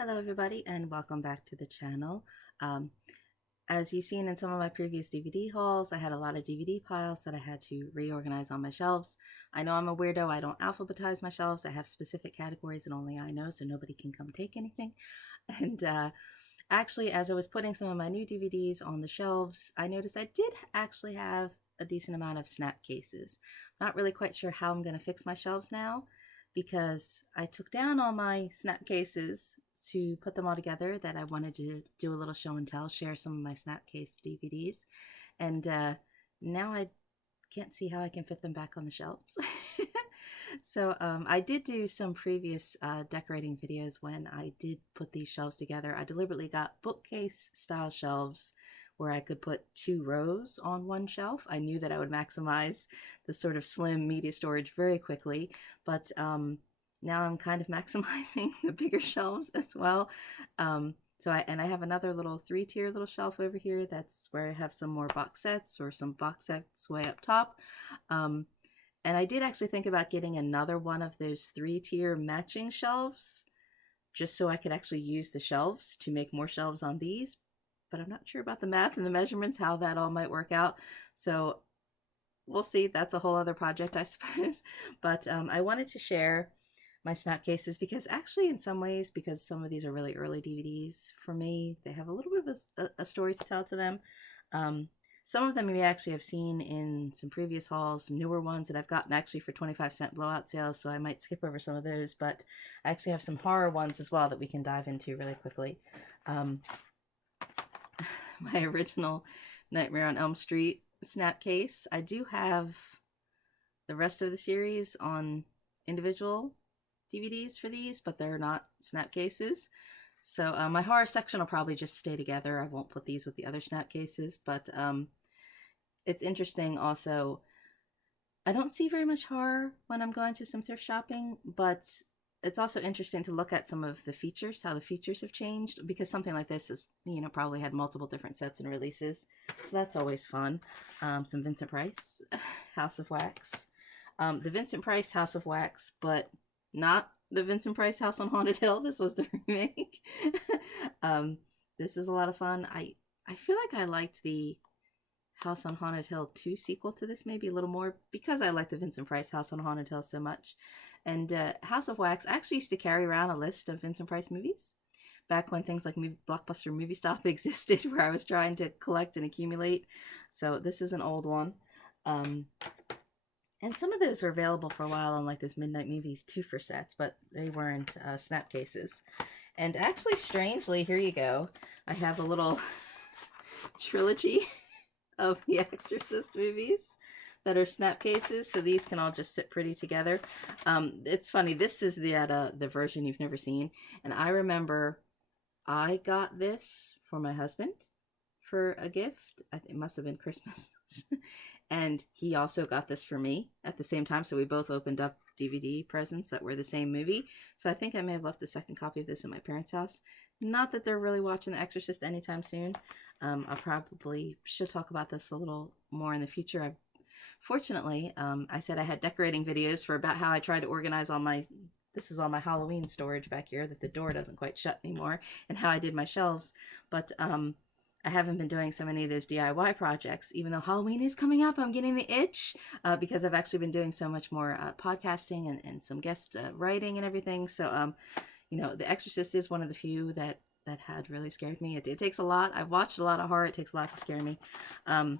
Hello everybody and welcome back to the channel. As you've seen in some of my previous DVD hauls, I had a lot of DVD piles that I had to reorganize on my shelves. I know I'm a weirdo. I don't alphabetize my shelves. I have specific categories that only I know, so nobody can come take anything. And actually, as I was putting some of my new DVDs on the shelves, I noticed I did actually have a decent amount of snap cases. Not really quite sure how I'm going to fix my shelves now, because I took down all my snap cases to put them all together, that I wanted to do a little show and tell, share some of my Snapcase DVDs, and now I can't see how I can fit them back on the shelves. So I did do some previous decorating videos when I did put these shelves together. I deliberately got bookcase style shelves where I could put 2 rows on one shelf. I knew that I would maximize the sort of slim media storage very quickly, but now I'm kind of maximizing the bigger shelves as well. So I have another little 3-tier little shelf over here. That's where I have some more box sets, or some box sets way up top. And I did actually think about getting another one of those 3-tier matching shelves, just so I could actually use the shelves to make more shelves on these. But I'm not sure about the math and the measurements, how that all might work out. So we'll see. That's a whole other project, I suppose. But I wanted to share my snap cases because actually, in some ways, because some of these are really early DVDs for me, they have a little bit of a story to tell to them. Some of them you may actually have seen in some previous hauls, newer ones that I've gotten actually for 25-cent blowout sales, so I might skip over some of those, but I actually have some horror ones as well that we can dive into really quickly. My original Nightmare on Elm Street snap case. I do have the rest of the series on individual DVDs for these, but they're not snap cases. So my horror section will probably just stay together. I won't put these with the other snap cases, but it's interesting also. I don't see very much horror when I'm going to some thrift shopping, but it's also interesting to look at some of the features, how the features have changed, because something like this is, probably had multiple different sets and releases. So that's always fun. Some Vincent Price, House of Wax. The Vincent Price House of Wax, but not the Vincent Price House on Haunted Hill. This was the remake. This is a lot of fun. I feel like I liked the House on Haunted Hill 2 sequel to this maybe a little more, because I like the Vincent Price House on Haunted Hill so much. And House of Wax, I actually used to carry around a list of Vincent Price movies back when things like Blockbuster Movie Stop existed, where I was trying to collect and accumulate. So this is an old one. And some of those were available for a while on like those Midnight Movies 2 for sets, but they weren't snap cases. And actually, strangely, here you go. I have a little trilogy of the Exorcist movies that are snap cases, so these can all just sit pretty together. It's funny, this is the version you've never seen, and I remember I got this for my husband for a gift. It must have been Christmas. And he also got this for me at the same time, so we both opened up DVD presents that were the same movie. So I think I may have left the second copy of this in my parents' house. Not that they're really watching The Exorcist anytime soon. I probably should talk about this a little more in the future. Fortunately, I said I had decorating videos for about how I tried to organize all my, this is all my Halloween storage back here that the door doesn't quite shut anymore, and how I did my shelves. But I haven't been doing so many of those DIY projects, even though Halloween is coming up. I'm getting the itch because I've actually been doing so much more podcasting and some guest writing and everything. So, The Exorcist is one of the few that had really scared me. It takes a lot. I've watched a lot of horror. It takes a lot to scare me. I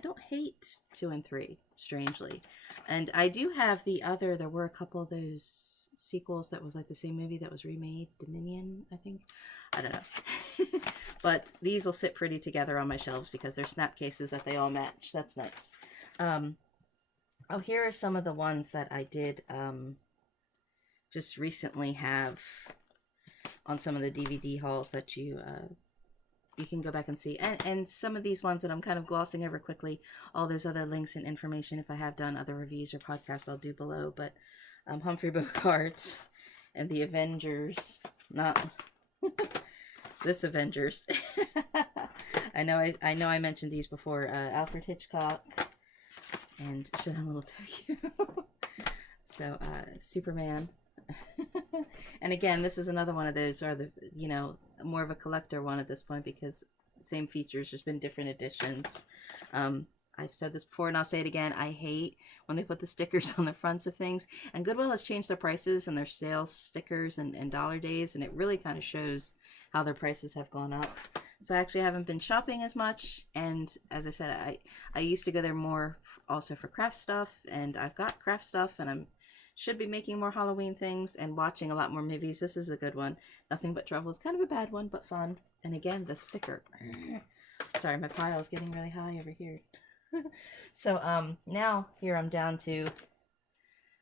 don't hate 2 and 3, strangely. And I do have the other, there were a couple of those sequels that was like the same movie that was remade, Dominion, I think. I don't know. But these will sit pretty together on my shelves because they're snap cases that they all match. That's nice. Oh, here are some of the ones that I did just recently have on some of the DVD hauls that you can go back and see. And some of these ones that I'm kind of glossing over quickly, all those other links and information, if I have done other reviews or podcasts, I'll do below. But Humphrey Bogart and the Avengers, not this Avengers. I know I mentioned these before. Alfred Hitchcock and Little Tokyo. So Superman. And again, this is another one of those, or more of a collector one at this point, because same features, there's been different editions. I've said this before and I'll say it again. I hate when they put the stickers on the fronts of things. And Goodwill has changed their prices and their sales stickers and dollar days, and it really kind of shows how their prices have gone up. So I actually haven't been shopping as much. And as I said, I used to go there more also for craft stuff, and I've got craft stuff, and I'm should be making more Halloween things and watching a lot more movies. This is a good one. Nothing But Trouble is kind of a bad one, but fun. And again, the sticker. Sorry, my pile is getting really high over here. So now here I'm down to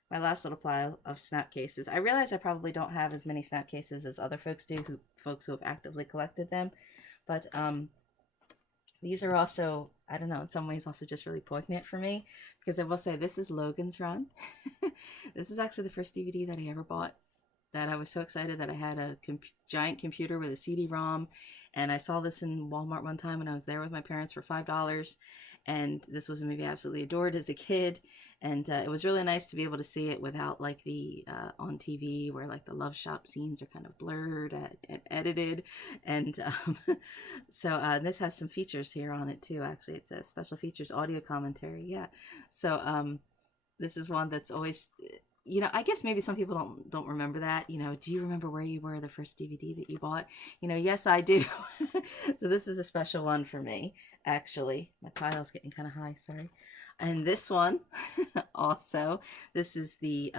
my last little pile of snap cases. I realize I probably don't have as many snap cases as other folks do, folks who have actively collected them. But these are also, I don't know, in some ways also just really poignant for me, because I will say this is Logan's Run. This is actually the first DVD that I ever bought, that I was so excited that I had a giant computer with a CD-ROM, and I saw this in Walmart one time when I was there with my parents for $5, and this was a movie I absolutely adored as a kid, and it was really nice to be able to see it without like the on TV where like the love shop scenes are kind of blurred and edited, and so this has some features here on it too. Actually, it says special features audio commentary. Yeah, so this is one that's always, I guess maybe some people don't remember that. Do you remember where you were the first DVD that you bought? Yes, I do. So this is a special one for me, actually. My pile's getting kind of high, sorry. And this one, also, this is the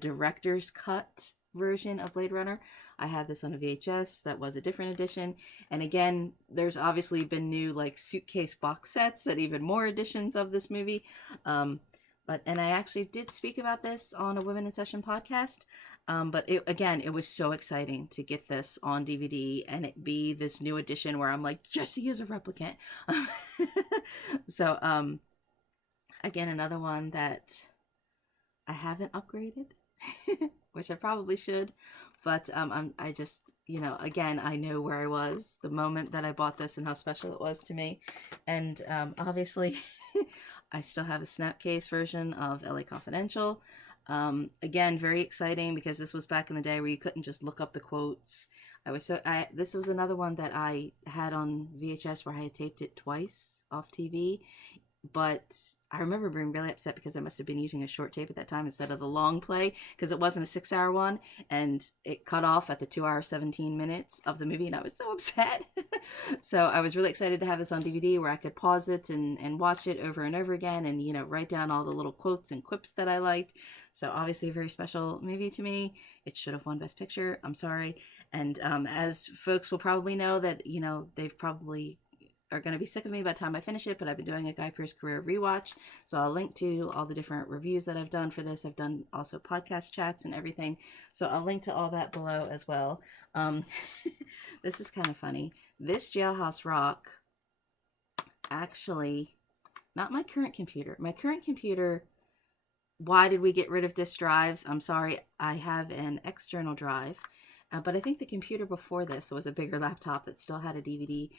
director's cut version of Blade Runner. I had this on a VHS. That was a different edition. And again, there's obviously been new like suitcase box sets and even more editions of this movie. And I actually did speak about this on a Women in Session podcast. But it was so exciting to get this on DVD and it be this new edition where I'm like, Jesse is a replicant. So, again, another one that I haven't upgraded, which I probably should. But I just, again, I know where I was the moment that I bought this and how special it was to me. And obviously, I still have a Snapcase version of LA Confidential. Again, very exciting because this was back in the day where you couldn't just look up the quotes. This was another one that I had on VHS where I had taped it twice off TV. But I remember being really upset because I must have been using a short tape at that time instead of the long play, because it wasn't a 6-hour one and it cut off at the 2 hour 17 minutes of the movie, and I was so upset. So I was really excited to have this on DVD where I could pause it and watch it over and over again and write down all the little quotes and quips that I liked. So obviously a very special movie to me. It should have won Best Picture. I'm sorry. And as folks will probably know that they've probably are going to be sick of me by the time I finish it, but I've been doing a Guy Pearce career rewatch, so I'll link to all the different reviews that I've done for this. I've done also podcast chats and everything, so I'll link to all that below as well. This is kind of funny. This Jailhouse Rock, actually, not my current computer. My current computer, why did we get rid of disk drives? I'm sorry, I have an external drive, but I think the computer before this was a bigger laptop that still had a DVD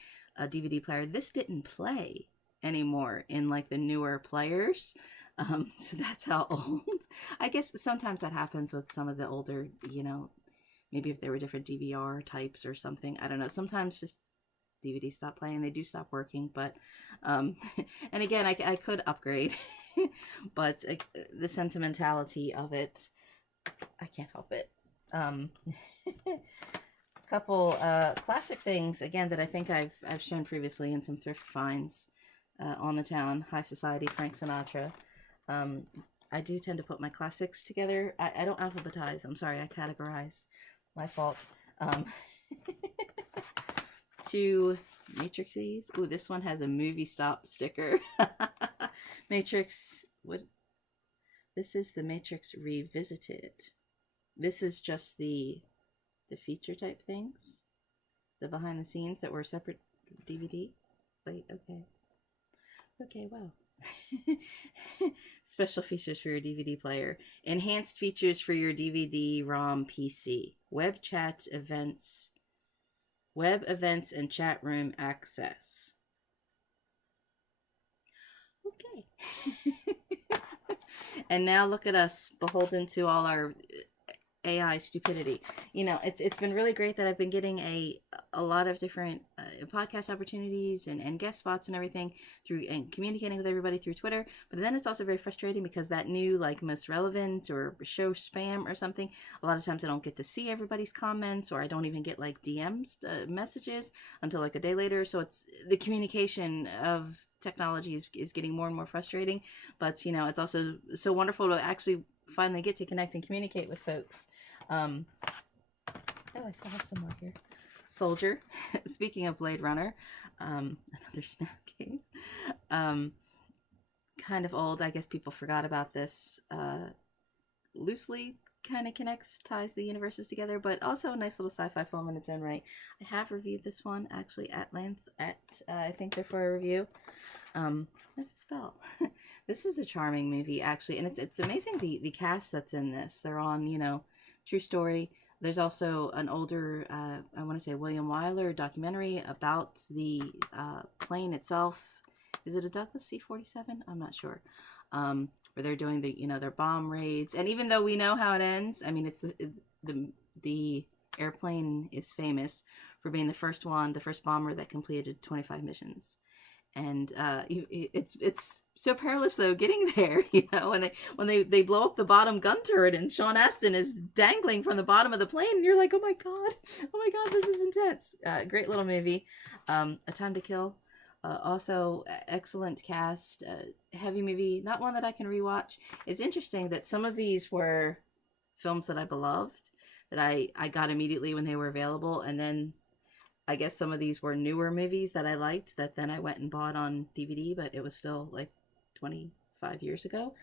player. This didn't play anymore in like the newer players. So that's how old. I guess sometimes that happens with some of the older, maybe if there were different DVR types or something. I don't know. Sometimes just DVDs stop playing. They do stop working. But, and again, I could upgrade. But the sentimentality of it, I can't help it. Couple classic things again that I think I've shown previously in some thrift finds on the town. High Society, Frank Sinatra. I do tend to put my classics together. I don't alphabetize. I'm sorry, I categorize. My fault. Two Matrices. Ooh, this one has a movie stop sticker. Matrix. What? This is the Matrix Revisited. This is just the feature type things, the behind the scenes that were a separate DVD. Wait, okay, wow. Special features for your DVD player, enhanced features for your DVD-ROM PC, web events and chat room access. Okay. And now look at us, beholden to all our AI stupidity. It's been really great that I've been getting a lot of different podcast opportunities and guest spots and everything through, and communicating with everybody through Twitter. But then it's also very frustrating because that new like most relevant or show spam or something, a lot of times I don't get to see everybody's comments, or I don't even get like DMs messages until like a day later. So it's the communication of technology is getting more and more frustrating. But it's also so wonderful to actually finally get to connect and communicate with folks. Oh, I still have some more here. Soldier. Speaking of Blade Runner, another Snapcase. Kind of old. I guess people forgot about this. Loosely kind of ties the universes together, but also a nice little sci-fi film in its own right. I have reviewed this one actually at length at I think before a review. Spell. This is a charming movie actually, and it's amazing the cast that's in this. They're on true story. There's also an older I want to say William Wyler documentary about the plane itself. Is it a Douglas C-47? I'm not sure. Where they're doing their bomb raids, and even though we know how it ends, I mean, it's the airplane is famous for being the first bomber that completed 25 missions. And it's so perilous though getting there, when they blow up the bottom gun turret and Sean Astin is dangling from the bottom of the plane, and you're like, oh my god, this is intense. Great little movie. A Time to Kill. Also excellent cast. Heavy movie, not one that I can rewatch. It's interesting that some of these were films that I beloved, that I got immediately when they were available, and then I guess some of these were newer movies that I liked that then I went and bought on DVD, but it was still like 25 years ago.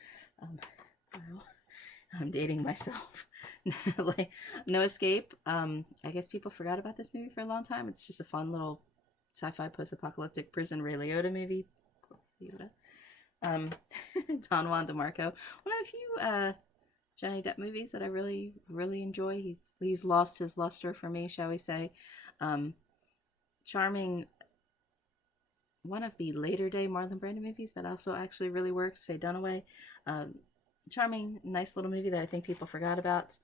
Wow. I'm dating myself. Like No Escape. I guess people forgot about this movie for a long time. It's just a fun little sci-fi post-apocalyptic prison Ray Liotta movie. Liotta. Don Juan DeMarco. One of the few Johnny Depp movies that I really, really enjoy. He's lost his luster for me, shall we say. Charming, one of the later day Marlon Brando movies that also actually really works, Faye Dunaway. Charming, nice little movie that I think people forgot about.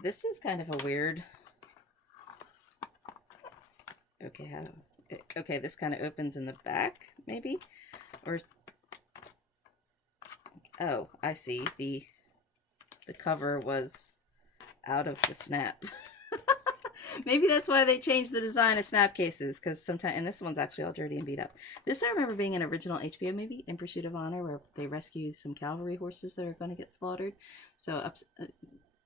This is kind of a weird... Okay, this kind of opens in the back, maybe? Or... Oh, I see. The cover was out of the snap. Maybe that's why they changed the design of snap cases, because sometimes, and this one's actually all dirty and beat up. This I remember being an original HBO movie, In Pursuit of Honor, where they rescue some cavalry horses that are going to get slaughtered. So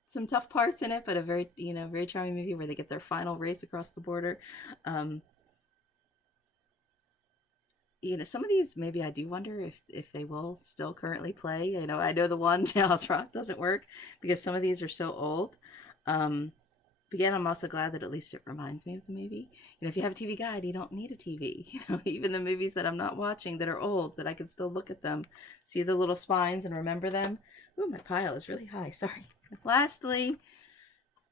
some tough parts in it, but a very very charming movie where they get their final race across the border. Some of these maybe I do wonder if they will still currently play. I know the one Jaws Rock doesn't work because some of these are so old. But yet I'm also glad that at least it reminds me of the movie. If you have a TV guide, you don't need a TV. Even the movies that I'm not watching that are old, that I can still look at them, see the little spines and remember them. Ooh, my pile is really high. Sorry. Lastly,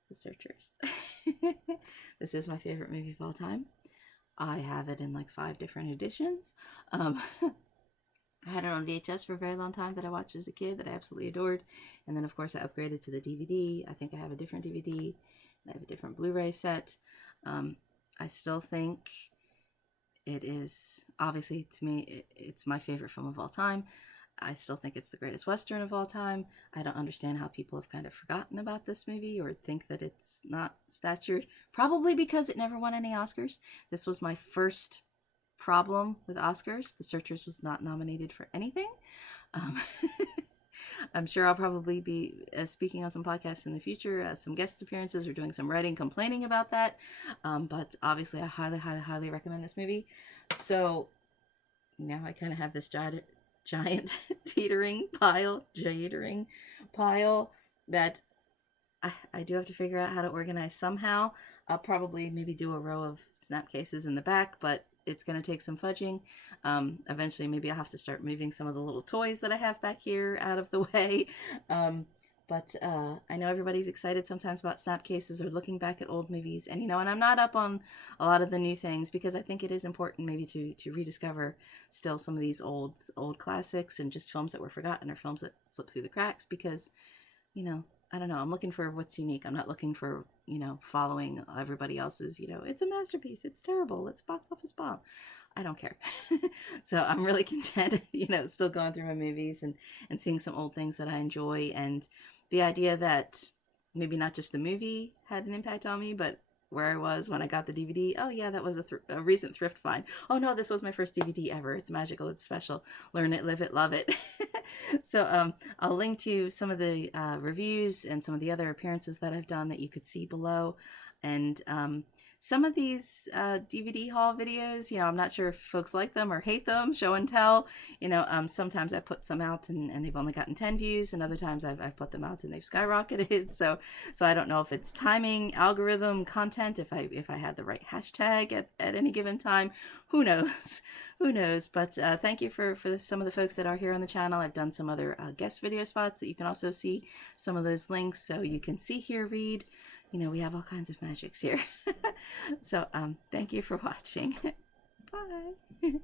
The Searchers. This is my favorite movie of all time. I have it in like 5 different editions. I had it on VHS for a very long time that I watched as a kid that I absolutely adored. And then, of course, I upgraded to the DVD. I think I have a different DVD. I have a different Blu-ray set. I still think it is, obviously, to me, it's my favorite film of all time. I still think it's the greatest Western of all time. I don't understand how people have kind of forgotten about this movie or think that it's not statured. Probably because it never won any Oscars. This was my first problem with Oscars. The Searchers was not nominated for anything. I'm sure I'll probably be speaking on some podcasts in the future, some guest appearances, or doing some writing complaining about that. But obviously, I highly, highly, highly recommend this movie. So now I kind of have this giant teetering pile that I do have to figure out how to organize somehow. I'll probably maybe do a row of snap cases in the back, but it's going to take some fudging. Eventually, maybe I'll have to start moving some of the little toys that I have back here out of the way. But I know everybody's excited sometimes about snap cases or looking back at old movies. And, and I'm not up on a lot of the new things because I think it is important maybe to rediscover still some of these old classics and just films that were forgotten or films that slipped through the cracks, because you know, I don't know. I'm looking for what's unique. I'm not looking for, following everybody else's, it's a masterpiece. It's terrible. It's box office bomb. I don't care. So I'm really content, still going through my movies and seeing some old things that I enjoy. And the idea that maybe not just the movie had an impact on me, but where I was when I got the DVD. Oh yeah, that was a recent thrift find. Oh no, this was my first DVD ever. It's magical. It's special. Learn it, live it, love it. So I'll link to some of the reviews and some of the other appearances that I've done that you could see below. And some of these DVD haul videos, I'm not sure if folks like them or hate them, show and tell. Sometimes I put some out and they've only gotten 10 views, and other times I've put them out and they've skyrocketed. So I don't know if it's timing, algorithm, content, if I had the right hashtag at any given time. Who knows? Who knows? But thank you for some of the folks that are here on the channel. I've done some other guest video spots that you can also see some of those links, so you can see, hear, read. We have all kinds of magics here. So thank you for watching. Bye.